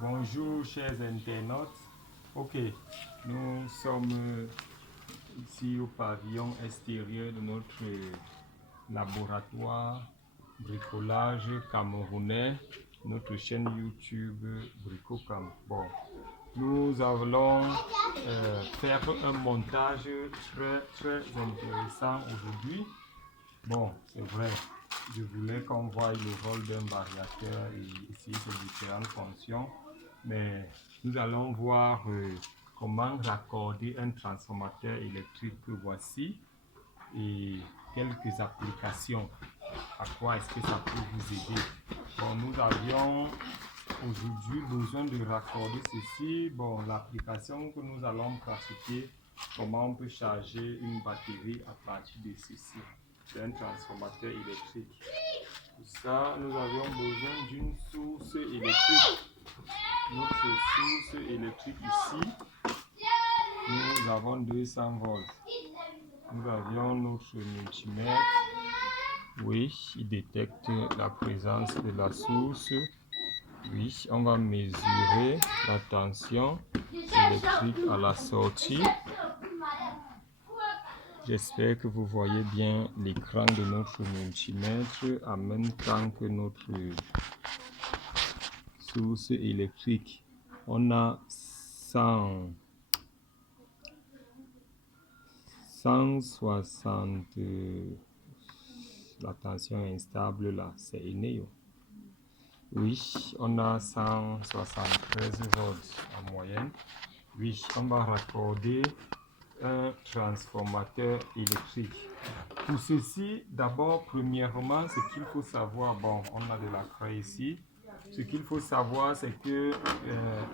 Bonjour chers internautes. Ok, nous sommes ici au pavillon extérieur de notre laboratoire bricolage camerounais, notre chaîne YouTube Bricocam. Bon, nous allons faire un montage très intéressant aujourd'hui. Bon, c'est vrai, je voulais qu'on voie le rôle d'un variateur et ici ses différentes fonctions, mais nous allons voir comment raccorder un transformateur électrique que voici et quelques applications. À quoi est-ce que ça peut vous aider? Bon, nous avions aujourd'hui besoin de raccorder ceci. Bon, l'application que nous allons pratiquer, comment on peut charger une batterie à partir de ceci. C'est un transformateur électrique. Pour ça, nous avions besoin d'une source électrique. Notre source électrique ici, nous avons 200 volts. Nous avions notre multimètre. Oui, il détecte la présence de la source. Oui, on va mesurer la tension électrique à la sortie. J'espère que vous voyez bien l'écran de notre multimètre en même temps que notre source électrique. On a 160. La tension instable là, c'est Eneo. Oui, on a 173 volts en moyenne. Oui, on va raccorder un transformateur électrique. Pour ceci, d'abord, premièrement, ce qu'il faut savoir, bon, on a de la craie ici. Ce qu'il faut savoir, c'est que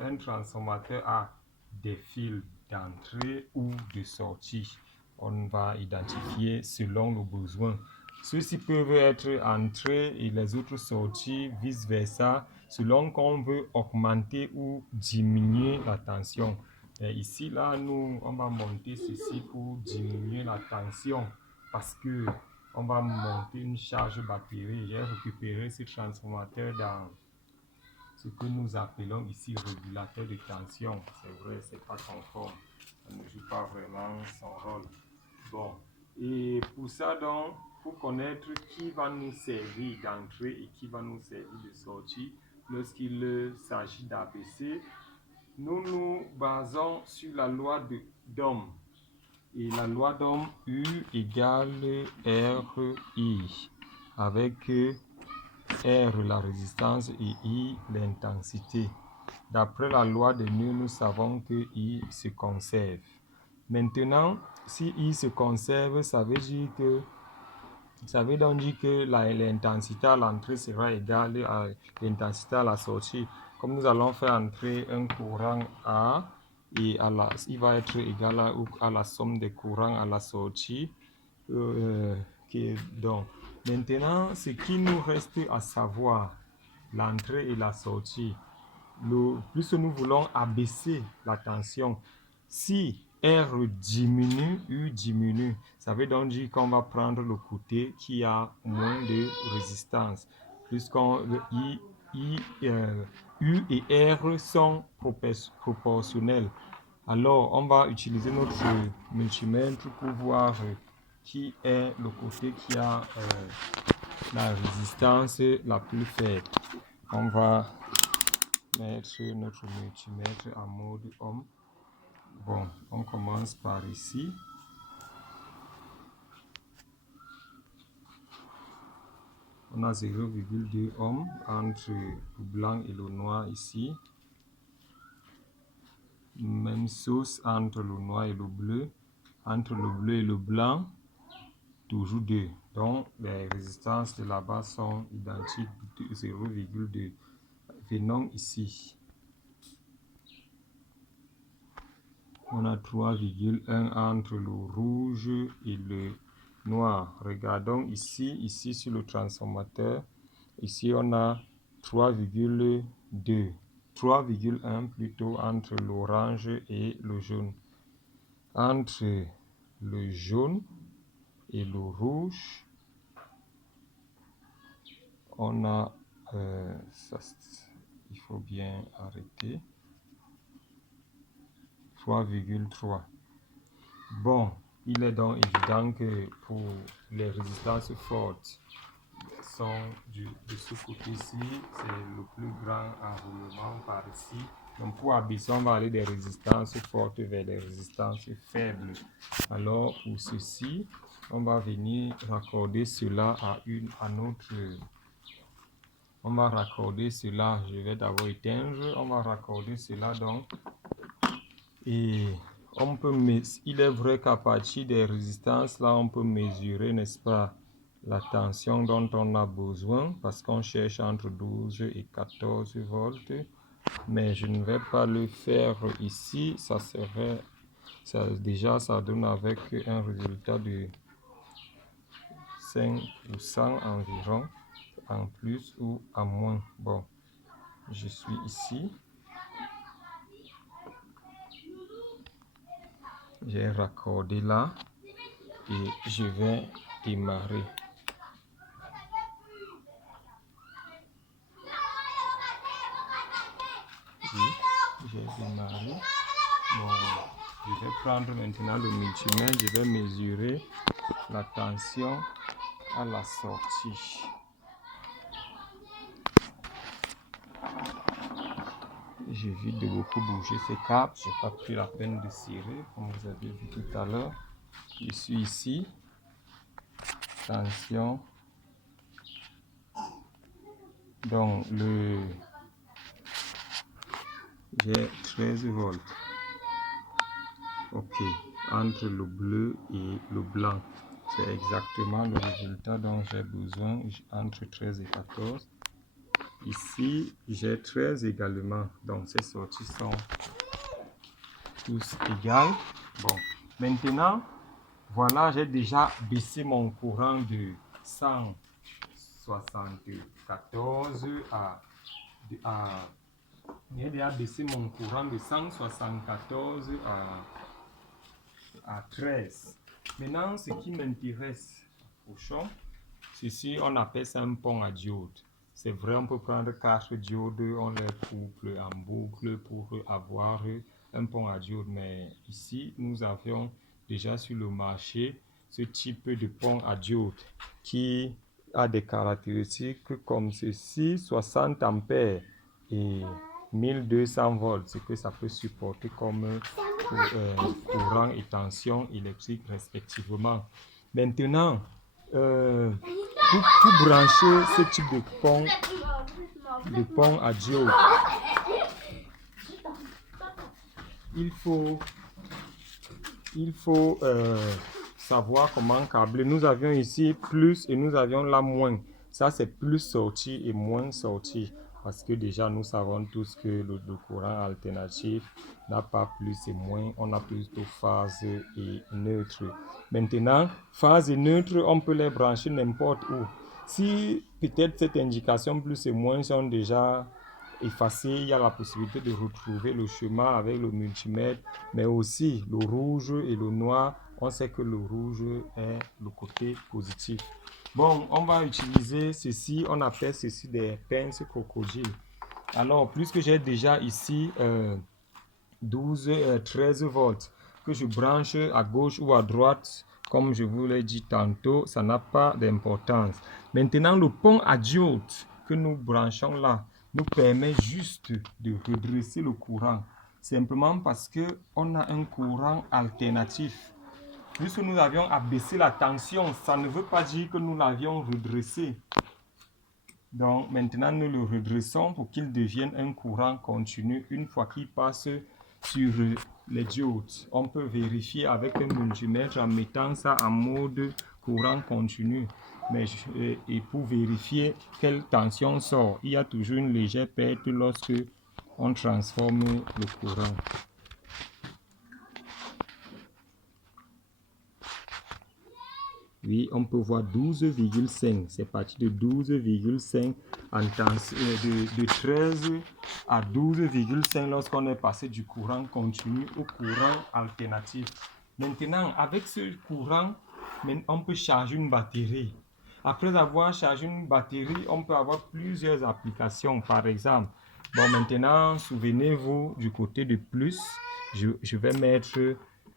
un transformateur a des fils d'entrée ou de sortie. On va identifier selon le besoin. Ceux-ci peuvent être entrées et les autres sorties, vice-versa, selon qu'on veut augmenter ou diminuer la tension. Et ici, là, nous, on va monter ceci pour diminuer la tension parce que on va monter une charge batterie. J'ai récupéré ce transformateur dans ce que nous appelons ici régulateur de tension. C'est vrai, c'est pas conforme. Ça ne joue pas vraiment son rôle. Bon, et pour ça, donc, pour connaître qui va nous servir d'entrée et qui va nous servir de sortie lorsqu'il s'agit d'ABC, nous nous basons sur la loi d'Ohm. Et la loi d'Ohm, U égale RI, avec R la résistance et I l'intensité. D'après la loi de nœuds, nous savons que I se conserve. Maintenant, si I se conserve, ça veut donc dire que l'intensité à l'entrée sera égale à l'intensité à la sortie. Comme nous allons faire entrer un courant A, et il va être égal à la somme des courants à la sortie. Donc, maintenant, ce qui nous reste à savoir, l'entrée et la sortie. Plus nous voulons abaisser la tension, si R diminue, U diminue, ça veut donc dire qu'on va prendre le côté qui a moins de résistance. Puisqu'on U et R sont proportionnels. Alors, on va utiliser notre multimètre pour voir qui est le côté qui a la résistance la plus faible. On va mettre notre multimètre en mode Ohm. Bon, on commence par ici. On a 0,2 Ohm entre le blanc et le noir ici. Même chose entre le noir et le bleu. Entre le bleu et le blanc, toujours 2. Donc, les résistances de là-bas sont identiques de 0,2. Venons ici. On a 3,1 entre le rouge et le noir. Regardons ici sur le transformateur. Ici, on a 3,2. 3,1 plutôt entre l'orange et le jaune. Entre le jaune et le rouge, on a il faut bien arrêter. 3,3. Bon, il est donc évident que pour les résistances fortes sont de ce côté-ci, c'est le plus grand enroulement par ici. Donc pour abaisser, on va aller des résistances fortes vers des résistances faibles. Alors pour ceci, on va venir raccorder cela à notre... On va raccorder cela, je vais d'abord éteindre, on va raccorder cela donc. Et on peut, il est vrai qu'à partir des résistances, là, on peut mesurer, n'est-ce pas, la tension dont on a besoin, parce qu'on cherche entre 12 et 14 volts. Mais je ne vais pas le faire ici, ça serait, déjà, ça donne avec un résultat de 5% environ, en plus ou en moins. Bon, je suis ici. J'ai raccordé là et je vais démarrer. Oui, j'ai démarré. Bon, je vais prendre maintenant le multimètre, je vais mesurer la tension à la sortie. J'évite de beaucoup bouger ces câbles, je n'ai pas pris la peine de cirer comme vous avez vu tout à l'heure. Je suis ici, tension. Donc j'ai 13 volts. Ok, entre le bleu et le blanc. C'est exactement le résultat dont j'ai besoin, entre 13 et 14. Ici, j'ai 13 également. Donc, ces sorties sont tous égales. Bon, maintenant, voilà, j'ai déjà baissé mon courant de 174 j'ai déjà baissé mon courant de 174 à 13. Maintenant, ce qui m'intéresse au champ, ceci, on appelle ça un pont à diode. C'est vrai, on peut prendre 4 diodes, on les couple en boucle pour avoir un pont à diode. Mais ici, nous avions déjà sur le marché ce type de pont à diode qui a des caractéristiques comme ceci, 60 ampères et 1200 volts, ce que ça peut supporter comme courant et tension électrique respectivement. Maintenant, pour brancher ce type de pont à diode, il faut savoir comment câbler. Nous avions ici plus et nous avions là moins. Ça, c'est plus sorti et moins sorti. Parce que déjà, nous savons tous que le courant alternatif n'a pas plus et moins. On a plutôt phase et neutre. Maintenant, phase et neutre, on peut les brancher n'importe où. Si peut-être cette indication plus et moins sont déjà effacées, il y a la possibilité de retrouver le chemin avec le multimètre, mais aussi le rouge et le noir. On sait que le rouge est le côté positif. Bon, on va utiliser ceci, on appelle ceci des pinces crocodiles. Alors, puisque j'ai déjà ici 13 volts que je branche à gauche ou à droite, comme je vous l'ai dit tantôt, ça n'a pas d'importance. Maintenant, le pont à diode que nous branchons là nous permet juste de redresser le courant, simplement parce qu'on a un courant alternatif. Puisque nous avions abaissé la tension, ça ne veut pas dire que nous l'avions redressé. Donc maintenant, nous le redressons pour qu'il devienne un courant continu une fois qu'il passe sur les diodes. On peut vérifier avec un multimètre en mettant ça en mode courant continu. Et pour vérifier quelle tension sort, il y a toujours une légère perte lorsque on transforme le courant. Oui, on peut voir 12,5. C'est parti de 12,5 en tension, de 13 à 12,5 lorsqu'on est passé du courant continu au courant alternatif. Maintenant, avec ce courant, on peut charger une batterie. Après avoir chargé une batterie, on peut avoir plusieurs applications. Par exemple, Bon, maintenant, souvenez-vous du côté de plus, je vais mettre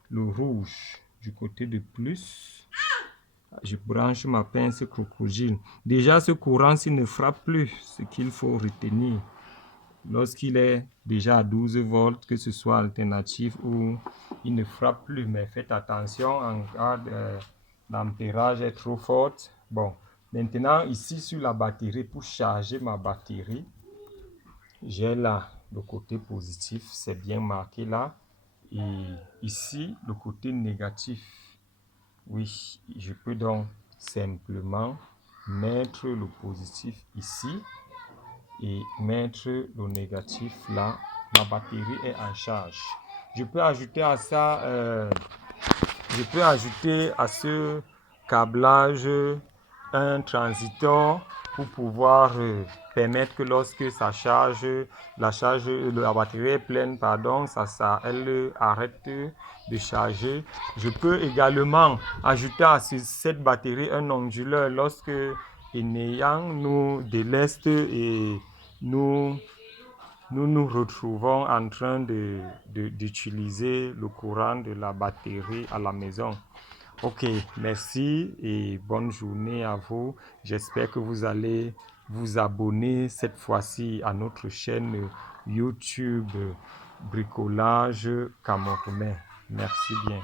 le rouge du côté de plus. Je branche ma pince crocodile. Déjà, ce courant-ci ne frappe plus, ce qu'il faut retenir. Lorsqu'il est déjà à 12 volts, que ce soit alternatif ou il ne frappe plus, mais faites attention en cas l'ampérage est trop fort. Bon, maintenant ici sur la batterie, pour charger ma batterie, j'ai là le côté positif, c'est bien marqué là, et ici le côté négatif. Oui, je peux donc simplement mettre le positif ici et mettre le négatif là. Ma batterie est en charge. Je peux ajouter à ça, ce câblage un transistor pour pouvoir permettre que lorsque ça charge, la batterie est pleine, pardon, elle arrête de charger. Je peux également ajouter à cette batterie un onduleur lorsque Eneyang nous déleste et nous nous retrouvons en train d'utiliser le courant de la batterie à la maison. Ok, merci et bonne journée à vous. J'espère que vous allez vous abonner cette fois-ci à notre chaîne YouTube Bricolage Camerounais. Merci bien.